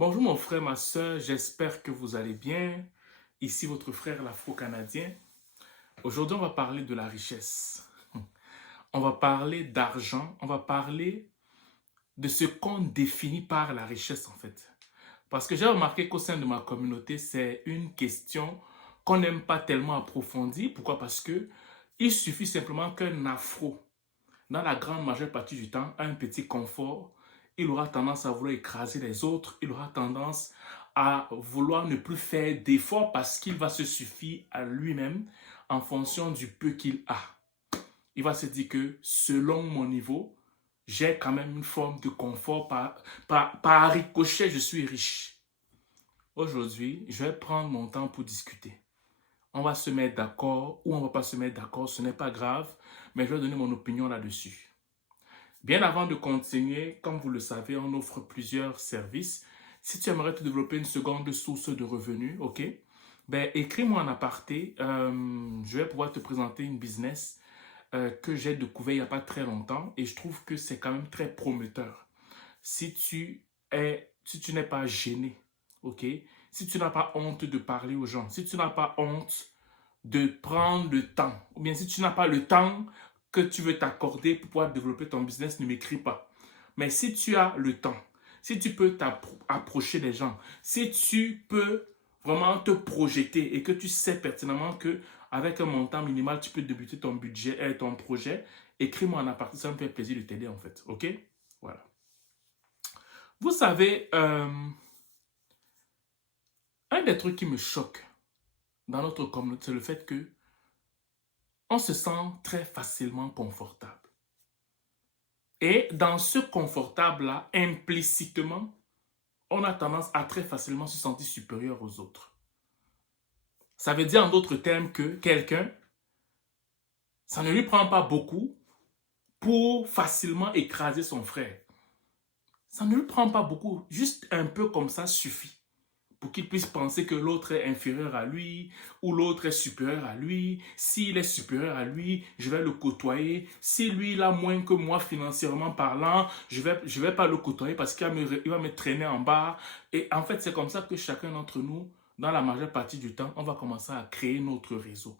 Bonjour mon frère, ma soeur, j'espère que vous allez bien. Ici votre frère l'Afro-Canadien. Aujourd'hui, on va parler de la richesse. On va parler d'argent, on va parler de ce qu'on définit par la richesse en fait. Parce que j'ai remarqué qu'au sein de ma communauté, c'est une question qu'on n'aime pas tellement approfondir. Pourquoi? Parce que il suffit simplement qu'un Afro, dans la grande majeure partie du temps, a un petit confort. Il aura tendance à vouloir écraser les autres. Il aura tendance à vouloir ne plus faire d'efforts parce qu'il va se suffire à lui-même en fonction du peu qu'il a. Il va se dire que selon mon niveau, j'ai quand même une forme de confort. Par ricochet, je suis riche. Aujourd'hui, je vais prendre mon temps pour discuter. On va se mettre d'accord ou on ne va pas se mettre d'accord, ce n'est pas grave, mais je vais donner mon opinion là-dessus. Bien avant de continuer, comme vous le savez, on offre plusieurs services. Si tu aimerais te développer une seconde source de revenus, ok, ben, écris-moi en aparté. Je vais pouvoir te présenter une business que j'ai découvert il n'y a pas très longtemps et je trouve que c'est quand même très prometteur. Si tu n'es pas gêné, ok, si tu n'as pas honte de parler aux gens, si tu n'as pas honte de prendre le temps, ou bien si tu n'as pas le temps que tu veux t'accorder pour pouvoir développer ton business, ne m'écris pas. Mais si tu as le temps, si tu peux t'approcher des gens, si tu peux vraiment te projeter et que tu sais pertinemment que avec un montant minimal, tu peux débuter ton budget et ton projet, écris-moi en aparté, ça me fait plaisir de t'aider en fait. Ok? Voilà. Vous savez, un des trucs qui me choque dans notre communauté, c'est le fait que on se sent très facilement confortable. Et dans ce confortable-là, implicitement, on a tendance à très facilement se sentir supérieur aux autres. Ça veut dire en d'autres termes que quelqu'un, ça ne lui prend pas beaucoup pour facilement écraser son frère. Ça ne lui prend pas beaucoup, juste un peu comme ça suffit pour qu'il puisse penser que l'autre est inférieur à lui ou l'autre est supérieur à lui. S'il est supérieur à lui, je vais le côtoyer. Si lui, il a moins que moi financièrement parlant, je vais pas le côtoyer parce il va me traîner en bas. Et en fait, c'est comme ça que chacun d'entre nous, dans la majeure partie du temps, on va commencer à créer notre réseau.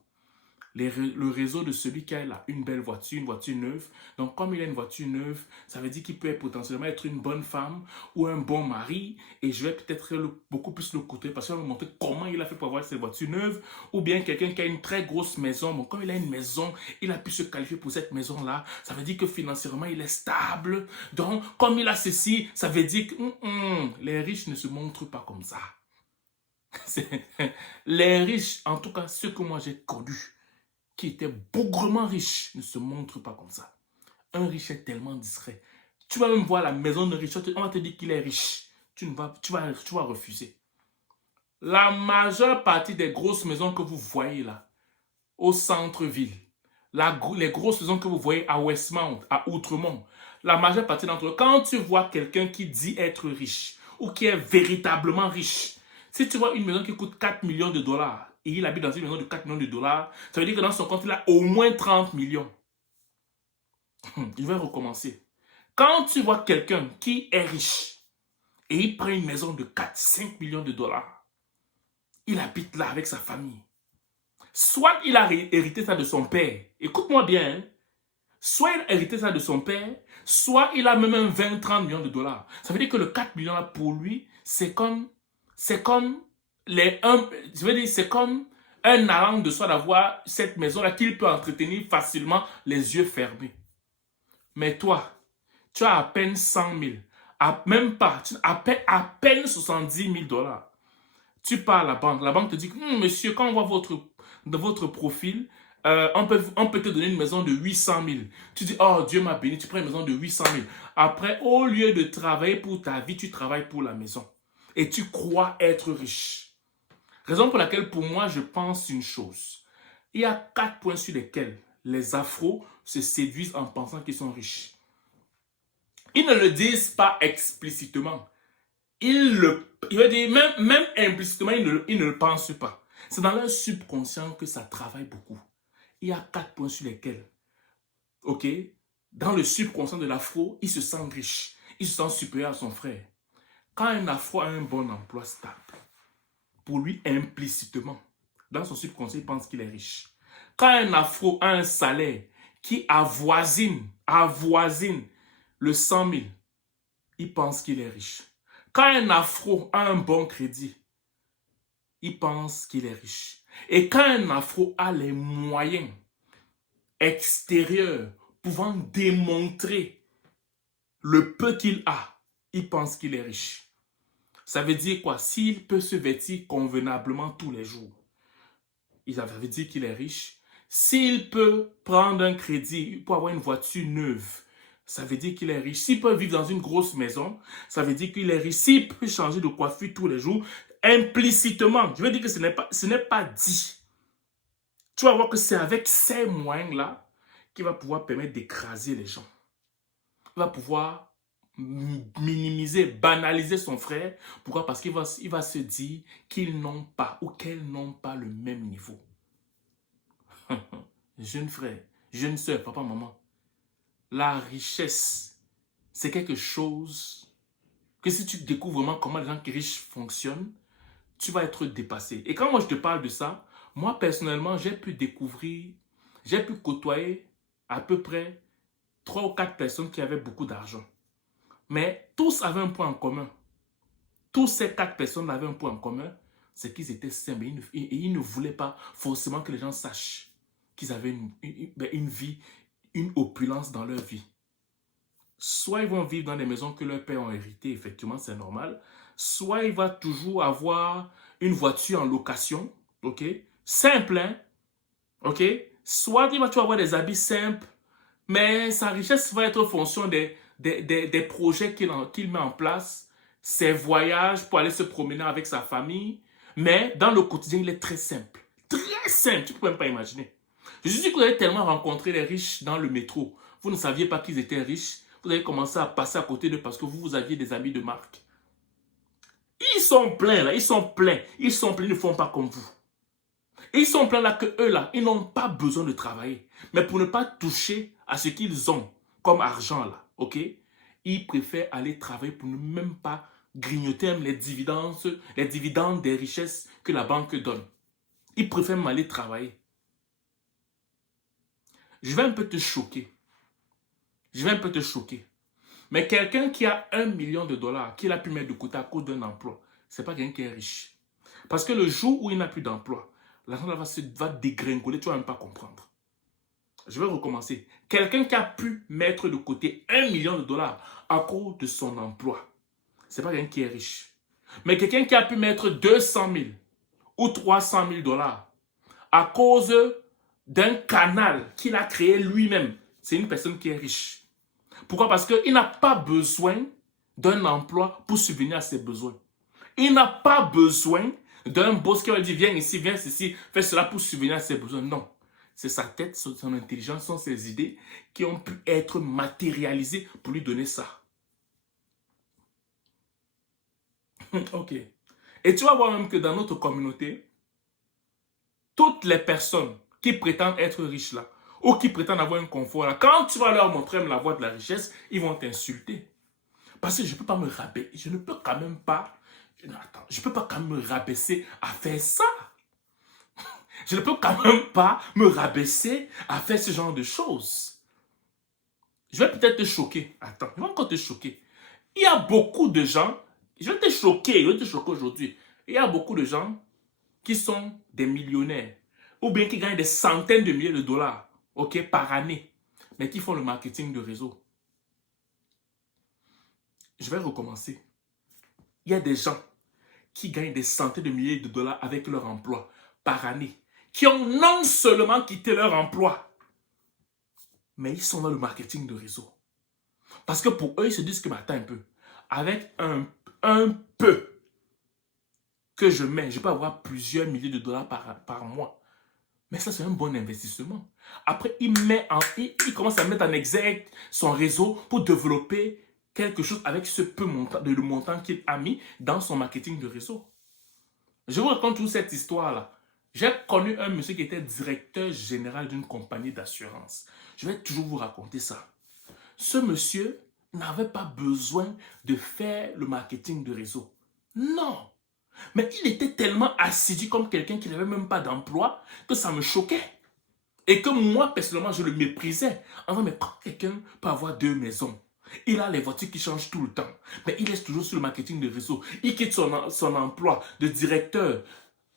Le réseau de celui qui a là, une belle voiture, une voiture neuve. Donc, comme il a une voiture neuve, ça veut dire qu'il peut potentiellement être une bonne femme ou un bon mari. Et je vais peut-être beaucoup plus le côté parce qu'il va me montrer comment il a fait pour avoir cette voiture neuve. Ou bien quelqu'un qui a une très grosse maison. Bon, comme il a une maison, il a pu se qualifier pour cette maison-là. Ça veut dire que financièrement, il est stable. Donc, comme il a ceci, ça veut dire que les riches ne se montrent pas comme ça. Les riches, en tout cas ceux que moi j'ai connus, qui était bougrement riche ne se montre pas comme ça. Un riche est tellement discret. Tu vas même voir la maison de riche, on va te dire qu'il est riche. Tu vas refuser. La majeure partie des grosses maisons que vous voyez là, au centre-ville, les grosses maisons que vous voyez à Westmount, à Outremont, la majeure partie d'entre eux, quand tu vois quelqu'un qui dit être riche ou qui est véritablement riche, si tu vois une maison qui coûte 4 millions de dollars et il habite dans une maison de 4 millions de dollars, ça veut dire que dans son compte, il a au moins 30 millions. Je vais recommencer. Quand tu vois quelqu'un qui est riche et il prend une maison de 4, 5 millions de dollars, il habite là avec sa famille. Soit il a hérité ça de son père. Écoute-moi bien. Hein. Soit il a hérité ça de son père, soit il a même un 20, 30 millions de dollars. Ça veut dire que le 4 millions là pour lui, c'est comme je veux dire, c'est comme un allant de soi d'avoir cette maison là qu'il peut entretenir facilement les yeux fermés. Mais toi, tu as à peine 100 000, même pas, à peine 70 000 dollars. Tu pars à la banque te dit, monsieur, quand on voit votre profil, on peut te donner une maison de 800 000. Tu dis, oh, Dieu m'a béni, tu prends une maison de 800 000. Après, au lieu de travailler pour ta vie, tu travailles pour la maison. Et tu crois être riche. Raison pour laquelle, pour moi, je pense une chose. Il y a 4 points sur lesquels les Afros se séduisent en pensant qu'ils sont riches. Ils ne le disent pas explicitement. Il veut dire, même implicitement, ils ne le pensent pas. C'est dans leur subconscient que ça travaille beaucoup. Il y a 4 points sur lesquels, ok, dans le subconscient de l'afro, il se sent riche. Il se sent supérieur à son frère. Quand un afro a un bon emploi stable, pour lui, implicitement, dans son subconscient, il pense qu'il est riche. Quand un afro a un salaire qui avoisine le 100 000, il pense qu'il est riche. Quand un afro a un bon crédit, il pense qu'il est riche. Et quand un afro a les moyens extérieurs pouvant démontrer le peu qu'il a, il pense qu'il est riche. Ça veut dire quoi? S'il peut se vêtir convenablement tous les jours, ça veut dire qu'il est riche. S'il peut prendre un crédit pour avoir une voiture neuve, ça veut dire qu'il est riche. S'il peut vivre dans une grosse maison, ça veut dire qu'il est riche. S'il peut changer de coiffure tous les jours, implicitement, je veux dire que ce n'est pas dit. Tu vas voir que c'est avec ces moyens-là qu'il va pouvoir permettre d'écraser les gens. Il va pouvoir minimiser, banaliser son frère. Pourquoi? Parce qu'il va se dire qu'ils n'ont pas ou qu'elles n'ont pas le même niveau. Jeune frère, jeune soeur, papa, maman, la richesse, c'est quelque chose que si tu découvres vraiment comment les gens qui sont riches fonctionnent, tu vas être dépassé. Et quand moi je te parle de ça, moi personnellement, j'ai pu découvrir, j'ai pu côtoyer à peu près 3 ou 4 personnes qui avaient beaucoup d'argent. Mais tous avaient un point en commun. Tous ces 4 personnes avaient un point en commun, c'est qu'ils étaient simples et ils ne voulaient pas forcément que les gens sachent qu'ils avaient une vie, une opulence dans leur vie. Soit ils vont vivre dans des maisons que leurs pères ont héritées, effectivement c'est normal, soit il va toujours avoir une voiture en location, ok, simple, hein, ok, soit il va toujours avoir des habits simples, mais sa richesse va être en fonction des projets qu'il met en place, ses voyages pour aller se promener avec sa famille, mais dans le quotidien, il est très simple, tu ne peux même pas imaginer. Je suis sûr que vous avez tellement rencontré les riches dans le métro, vous ne saviez pas qu'ils étaient riches, vous avez commencé à passer à côté d'eux parce que vous aviez des amis de marque. Ils sont pleins là, ils sont pleins, ils ne font pas comme vous. Ils sont pleins là que eux là, ils n'ont pas besoin de travailler. Mais pour ne pas toucher à ce qu'ils ont comme argent là, ok, ils préfèrent aller travailler pour ne même pas grignoter les dividendes des richesses que la banque donne. Ils préfèrent aller travailler. Je vais un peu te choquer. Mais quelqu'un qui a $1 million qu'il a pu mettre de côté à cause d'un emploi, ce n'est pas quelqu'un qui est riche. Parce que le jour où il n'a plus d'emploi, l'argent va dégringoler, tu ne vas même pas comprendre. Je vais recommencer. Quelqu'un qui a pu mettre de côté $1 million à cause de son emploi, ce n'est pas quelqu'un qui est riche. Mais quelqu'un qui a pu mettre 200 000 ou 300 000 dollars à cause d'un canal qu'il a créé lui-même, c'est une personne qui est riche. Pourquoi? Parce qu'il n'a pas besoin d'un emploi pour subvenir à ses besoins. Il n'a pas besoin d'un boss qui va dire viens ici, viens ici, fais cela pour subvenir à ses besoins. Non. C'est sa tête, son intelligence, sont ses idées qui ont pu être matérialisées pour lui donner ça. Ok. Et tu vas voir même que dans notre communauté, toutes les personnes qui prétendent être riches là, ou qui prétendent avoir un confort là, quand tu vas leur montrer la voie de la richesse, ils vont t'insulter. Parce que je ne peux pas me rabaisser, je ne peux quand même pas me rabaisser à faire ça. Je ne peux quand même pas me rabaisser à faire ce genre de choses. Je vais peut-être te choquer. Attends, je vais encore te choquer. Il y a beaucoup de gens, je vais te choquer aujourd'hui. Il y a beaucoup de gens qui sont des millionnaires ou bien qui gagnent des centaines de milliers de dollars, ok, par année, mais qui font le marketing de réseau. Je vais recommencer. Il y a des gens qui gagnent des centaines de milliers de dollars avec leur emploi par année, qui ont non seulement quitté leur emploi, mais ils sont dans le marketing de réseau. Parce que pour eux, ils se disent que, attends un peu, avec un peu que je mets, je peux avoir plusieurs milliers de dollars par mois. Mais ça, c'est un bon investissement. Après, il commence à mettre en exergue son réseau pour développer quelque chose avec ce peu le montant qu'il a mis dans son marketing de réseau. Je vous raconte toute cette histoire-là. J'ai connu un monsieur qui était directeur général d'une compagnie d'assurance. Je vais toujours vous raconter ça. Ce monsieur n'avait pas besoin de faire le marketing de réseau. Non. Mais il était tellement assidu comme quelqu'un qui n'avait même pas d'emploi que ça me choquait. Et que moi, personnellement, je le méprisais. En disant, mais quand quelqu'un peut avoir 2 maisons, il a les voitures qui changent tout le temps, mais il est toujours sur le marketing de réseau. Il quitte son emploi de directeur.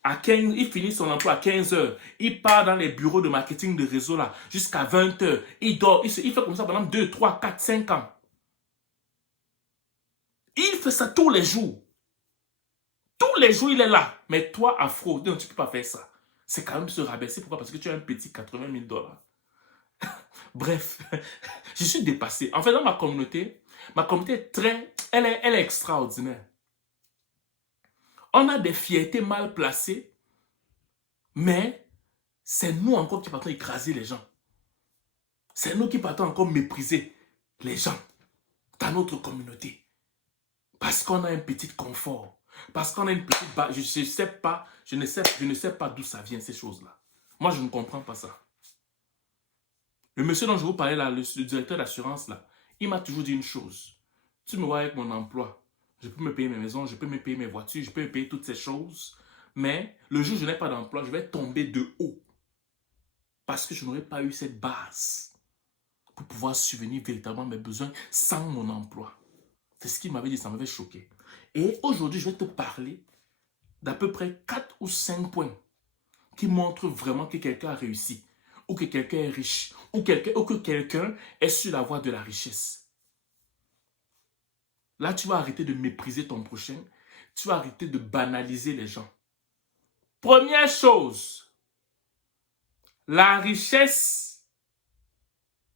À 15, il finit son emploi à 15 heures. Il part dans les bureaux de marketing de réseau là jusqu'à 20 heures. Il dort. Il fait comme ça pendant 2, 3, 4, 5 ans. Il fait ça tous les jours. Tous les jours, il est là. Mais toi, Afro, non, tu ne peux pas faire ça. C'est quand même se rabaisser. Pourquoi? Parce que tu as un petit 80 000 $. Bref, je suis dépassé. En fait, dans ma communauté est très... Elle est extraordinaire. On a des fiertés mal placées, mais c'est nous encore qui partons écraser les gens. C'est nous qui partons encore mépriser les gens dans notre communauté. Parce qu'on a un petit confort. Parce qu'on a une petite... Je ne sais pas d'où ça vient, ces choses-là. Moi, je ne comprends pas ça. Le monsieur dont je vous parlais là, le directeur d'assurance là, il m'a toujours dit une chose. Tu me vois avec mon emploi, je peux me payer mes maisons, je peux me payer mes voitures, je peux me payer toutes ces choses. Mais le jour où je n'ai pas d'emploi, je vais tomber de haut. Parce que je n'aurais pas eu cette base pour pouvoir subvenir véritablement à mes besoins sans mon emploi. C'est ce qu'il m'avait dit, ça m'avait choqué. Et aujourd'hui, je vais te parler d'à peu près 4 ou 5 points qui montrent vraiment que quelqu'un a réussi, ou que quelqu'un est riche, ou que quelqu'un est sur la voie de la richesse. Là, tu vas arrêter de mépriser ton prochain, tu vas arrêter de banaliser les gens. Première chose, la richesse,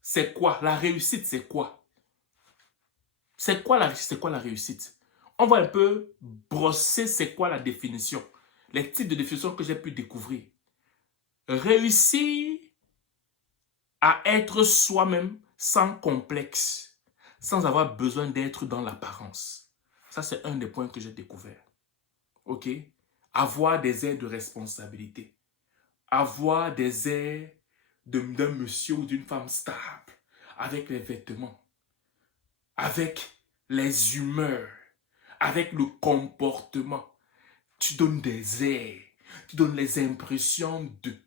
c'est quoi? La réussite, c'est quoi? C'est quoi la richesse? C'est quoi la réussite? On va un peu brosser c'est quoi la définition. Les types de définitions que j'ai pu découvrir. Réussir à être soi-même sans complexe, sans avoir besoin d'être dans l'apparence. Ça, c'est un des points que j'ai découvert. OK? Avoir des airs de responsabilité. Avoir des airs d'un monsieur ou d'une femme stable. Avec les vêtements. Avec les humeurs. Avec le comportement. Tu donnes des airs. Tu donnes les impressions d'eux.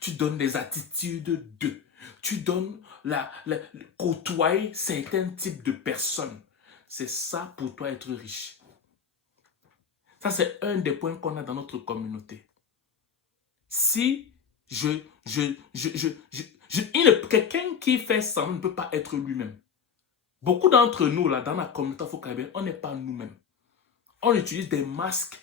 Tu donnes les attitudes d'eux. Tu donnes côtoyer certains types de personnes. C'est ça pour toi être riche. Ça, c'est un des points qu'on a dans notre communauté. Si quelqu'un qui fait ça ne peut pas être lui-même. Beaucoup d'entre nous, là, dans la communauté afro-caribéenne, on n'est pas nous-mêmes. On utilise des masques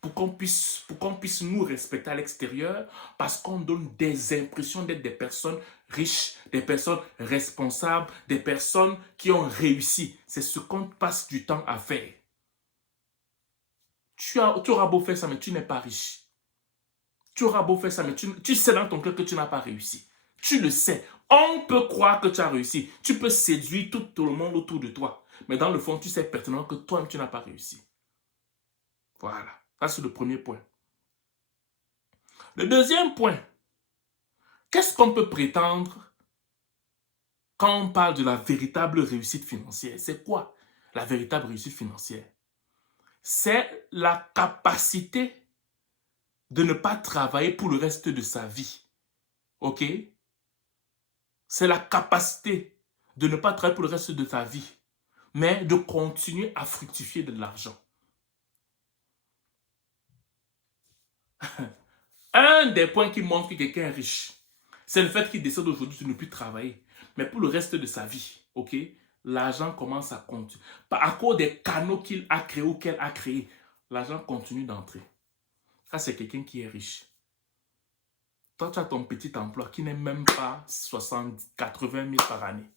pour qu'on puisse nous respecter à l'extérieur parce qu'on donne des impressions d'être des personnes riches, des personnes responsables, des personnes qui ont réussi. C'est ce qu'on passe du temps à faire. Tu auras beau faire ça, mais tu n'es pas riche. Tu auras beau faire ça, mais tu sais dans ton cœur que tu n'as pas réussi. Tu le sais. On peut croire que tu as réussi. Tu peux séduire tout le monde autour de toi. Mais dans le fond, tu sais pertinemment que toi-même, tu n'as pas réussi. Voilà. Ça, c'est le premier point. Le deuxième point. Qu'est-ce qu'on peut prétendre quand on parle de la véritable réussite financière? C'est quoi la véritable réussite financière? C'est la capacité de ne pas travailler pour le reste de sa vie. OK? C'est la capacité de ne pas travailler pour le reste de ta vie, mais de continuer à fructifier de l'argent. Un des points qui montre que quelqu'un est riche, c'est le fait qu'il décide aujourd'hui de ne plus travailler. Mais pour le reste de sa vie, ok, l'argent commence à continuer. À cause des canaux qu'il a créés ou qu'elle a créés, l'argent continue d'entrer. Ça, c'est quelqu'un qui est riche. Toi, tu as ton petit emploi qui n'est même pas 70, 80 000 par année.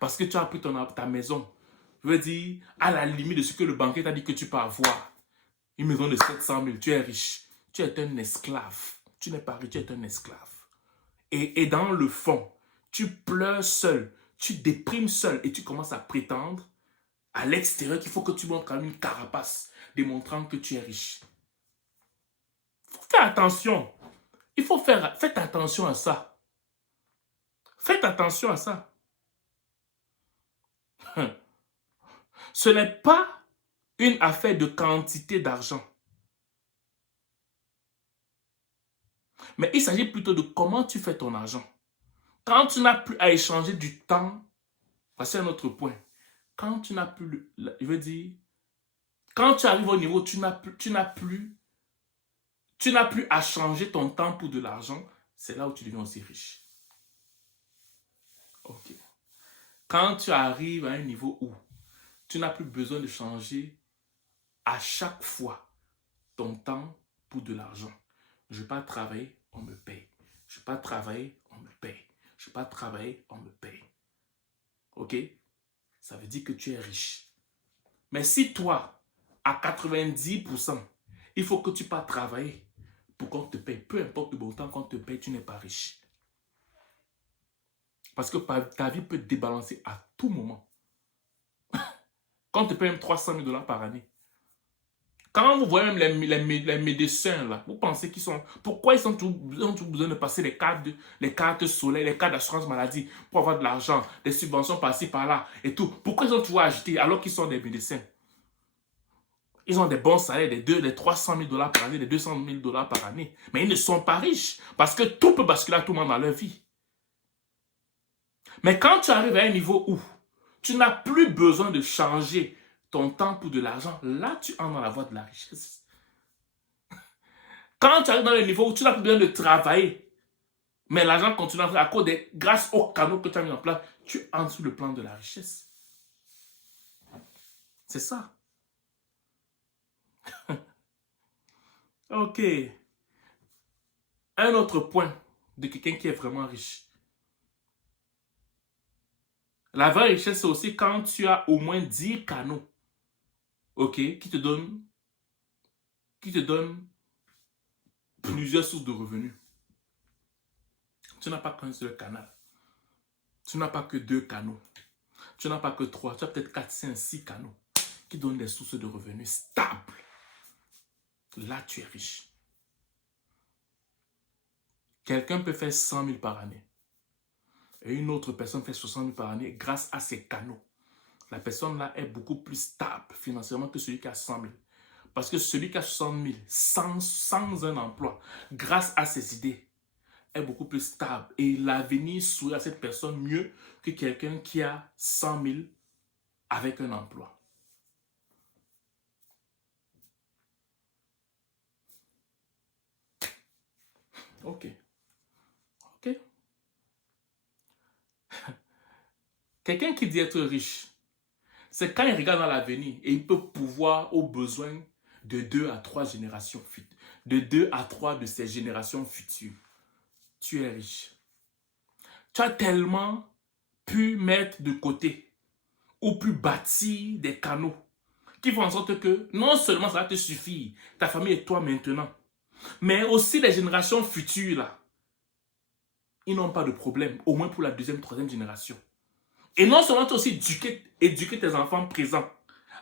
Parce que tu as pris ta maison. Je veux dire, à la limite de ce que le banquier t'a dit que tu peux avoir. Une maison de 700 000, tu es riche. Tu es un esclave. Tu n'es pas riche, tu es un esclave. Et dans le fond, tu pleures seul, tu déprimes seul et tu commences à prétendre à l'extérieur qu'il faut que tu montres quand même une carapace démontrant que tu es riche. Il faut faire attention. Faites attention à ça. Faites attention à ça. Ce n'est pas une affaire de quantité d'argent. Mais il s'agit plutôt de comment tu fais ton argent. Quand tu n'as plus à échanger du temps, c'est un autre point. Quand tu n'as plus, je veux dire, quand tu arrives au niveau où tu n'as plus à changer ton temps pour de l'argent, c'est là où tu deviens aussi riche. Ok. Quand tu arrives à un niveau où tu n'as plus besoin de changer à chaque fois ton temps pour de l'argent. Je ne vais pas travailler, on me paye. Je ne vais pas travailler, on me paye. Je ne vais pas travailler, on me paye. Ok? Ça veut dire que tu es riche. Mais si toi, à 90%, il faut que tu pas travailler pour qu'on te paye. Peu importe le montant qu'on te paye, tu n'es pas riche. Parce que ta vie peut te débalancer à tout moment. Quand on te paye même 300 000 $ par année. Quand vous voyez même les médecins, là, vous pensez qu'ils sont... Pourquoi ils ont tout besoin de passer les cartes solaires, les cartes d'assurance maladie pour avoir de l'argent, des subventions par-ci, par-là et tout. Pourquoi ils ont tout acheté alors qu'ils sont des médecins? Ils ont des bons salaires, des 300 000 $ par année, des 200 000 $ par année. Mais ils ne sont pas riches parce que tout peut basculer à tout moment dans leur vie. Mais quand tu arrives à un niveau où tu n'as plus besoin de changer ton temps pour de l'argent, là tu entres dans la voie de la richesse. Quand tu arrives dans le niveau où tu n'as plus besoin de travailler, mais l'argent continue à entrer à cause grâce aux canaux que tu as mis en place, tu entres sur le plan de la richesse. C'est ça. Ok. Un autre point de quelqu'un qui est vraiment riche. La vraie richesse, c'est aussi quand tu as au moins 10 canaux, ok, qui te donnent plusieurs sources de revenus. Tu n'as pas qu'un seul canal. Tu n'as pas que 2 canaux. Tu n'as pas que 3. Tu as peut-être 4, 5, 6 canaux qui donnent des sources de revenus stables. Là, tu es riche. Quelqu'un peut faire 100 000 par année. Et une autre personne fait 60 000 par année grâce à ses canaux. La personne là est beaucoup plus stable financièrement que celui qui a 100 000. Parce que celui qui a 60 000 sans un emploi, grâce à ses idées, est beaucoup plus stable. Et l'avenir sourit à cette personne mieux que quelqu'un qui a 100 000 avec un emploi. Ok. Ok. Quelqu'un qui dit être riche, c'est quand il regarde dans l'avenir et il peut pouvoir aux besoins de 2 à 3 générations futures. De 2 à 3 de ces générations futures. Tu es riche. Tu as tellement pu mettre de côté ou pu bâtir des canaux qui font en sorte que non seulement ça va te suffire, ta famille et toi maintenant, mais aussi les générations futures là, ils n'ont pas de problème, au moins pour la deuxième, troisième génération. Et non seulement tu as aussi éduquer tes enfants présents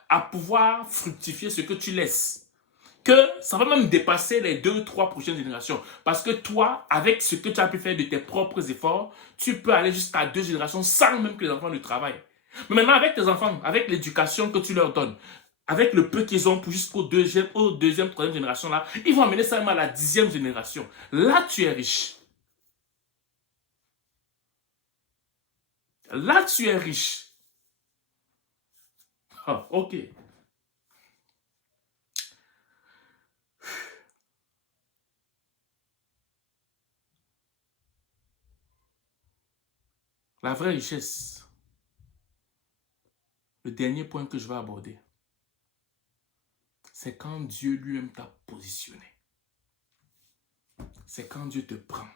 à pouvoir fructifier ce que tu laisses, que ça va même dépasser les 2, 3 prochaines générations. Parce que toi, avec ce que tu as pu faire de tes propres efforts, tu peux aller jusqu'à 2 générations sans même que les enfants ne travaillent. Mais maintenant, avec tes enfants, avec l'éducation que tu leur donnes, avec le peu qu'ils ont jusqu'au deuxième, troisième génération là, ils vont amener ça même à la 10e génération. Là, tu es riche. Là, tu es riche. Ah, ok. La vraie richesse, le dernier point que je vais aborder, c'est quand Dieu lui-même t'a positionné. C'est quand Dieu te prend.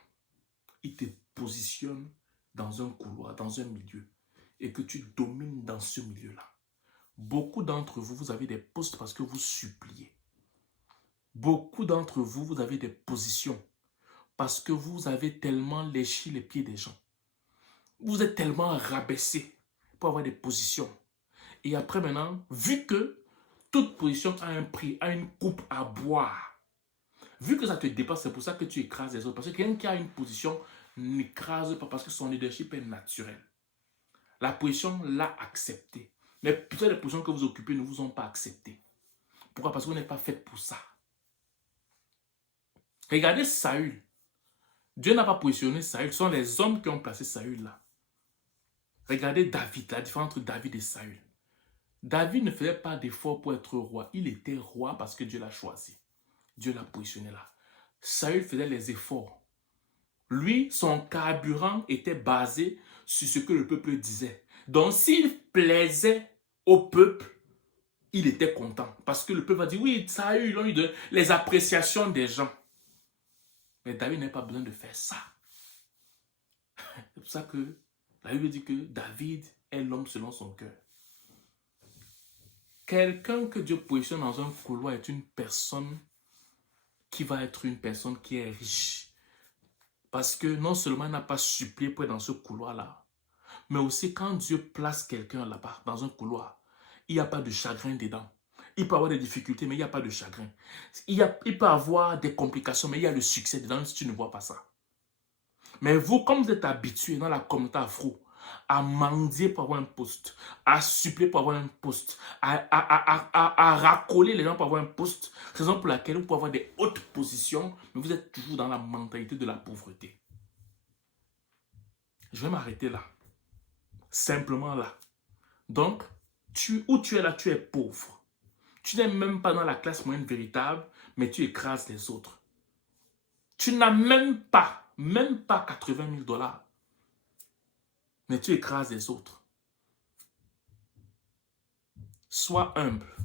Il te positionne dans un couloir, dans un milieu, et que tu domines dans ce milieu-là. Beaucoup d'entre vous, vous avez des postes parce que vous suppliez. Beaucoup d'entre vous, vous avez des positions parce que vous avez tellement léché les pieds des gens. Vous êtes tellement rabaissé pour avoir des positions. Et après maintenant, vu que toute position a un prix, a une coupe à boire, vu que ça te dépasse, c'est pour ça que tu écrases les autres. Parce que quelqu'un qui a une position n'écrase pas parce que son leadership est naturel. La position l'a accepté. Mais peut-être les positions que vous occupez ne vous ont pas accepté. Pourquoi? Parce que vous n'êtes pas fait pour ça. Regardez Saül. Dieu n'a pas positionné Saül. Ce sont les hommes qui ont placé Saül là. Regardez David, la différence entre David et Saül. David ne faisait pas d'effort pour être roi. Il était roi parce que Dieu l'a choisi. Dieu l'a positionné là. Saül faisait les efforts. Lui, son carburant était basé sur ce que le peuple disait. Donc, s'il plaisait au peuple, il était content. Parce que le peuple va dire, oui, Saül, ils ont eu les appréciations des gens. Mais David n'a pas besoin de faire ça. C'est pour ça que la Bible dit que David est l'homme selon son cœur. Quelqu'un que Dieu positionne dans un couloir est une personne qui va être une personne qui est riche. Parce que non seulement il n'a pas supplié pour être dans ce couloir-là, mais aussi quand Dieu place quelqu'un là-bas, dans un couloir, il n'y a pas de chagrin dedans. Il peut avoir des difficultés, mais il n'y a pas de chagrin. Il peut avoir des complications, mais il y a le succès dedans si tu ne vois pas ça. Mais vous, comme vous êtes habitué dans la communauté afro à mendier pour avoir un poste, à suppléer pour avoir un poste, à racoler les gens pour avoir un poste, raison pour laquelle vous pouvez avoir des hautes positions, mais vous êtes toujours dans la mentalité de la pauvreté. Je vais m'arrêter là. Simplement là. Donc, où tu es là, tu es pauvre. Tu n'es même pas dans la classe moyenne véritable, mais tu écrases les autres. Tu n'as même pas 80 000 $, mais tu écrases les autres. Sois humble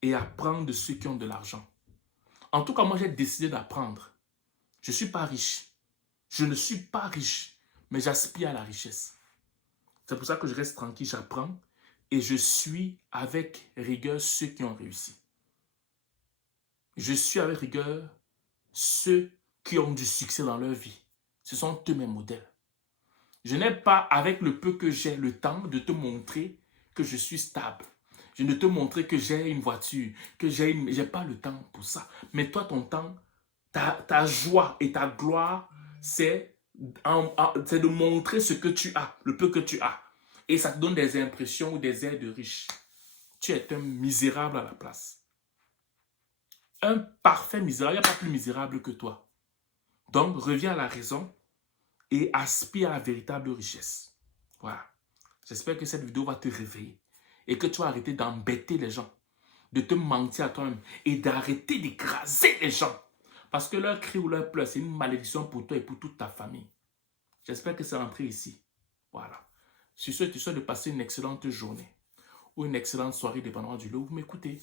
et apprends de ceux qui ont de l'argent. En tout cas, moi, j'ai décidé d'apprendre. Je ne suis pas riche. Je ne suis pas riche, mais j'aspire à la richesse. C'est pour ça que je reste tranquille, j'apprends et je suis avec rigueur ceux qui ont réussi. Je suis avec rigueur ceux qui ont du succès dans leur vie. Ce sont eux mes modèles. Je n'ai pas, avec le peu que j'ai, le temps de te montrer que je suis stable. Je ne te montrer que j'ai une voiture, que j'ai pas le temps pour ça. Mais toi, ton temps, ta joie et ta gloire, c'est de montrer ce que tu as, le peu que tu as. Et ça te donne des impressions ou des airs de riche. Tu es un misérable à la place. Un parfait misérable, il n'y a pas plus misérable que toi. Donc, reviens à la raison et aspire à la véritable richesse. Voilà. J'espère que cette vidéo va te réveiller et que tu vas arrêter d'embêter les gens, de te mentir à toi-même et d'arrêter d'écraser les gens. Parce que leur cri ou leur pleur, c'est une malédiction pour toi et pour toute ta famille. J'espère que c'est rentré ici. Voilà. Sur ce, je te souhaite de passer une excellente journée ou une excellente soirée dépendamment du lieu où vous m'écoutez.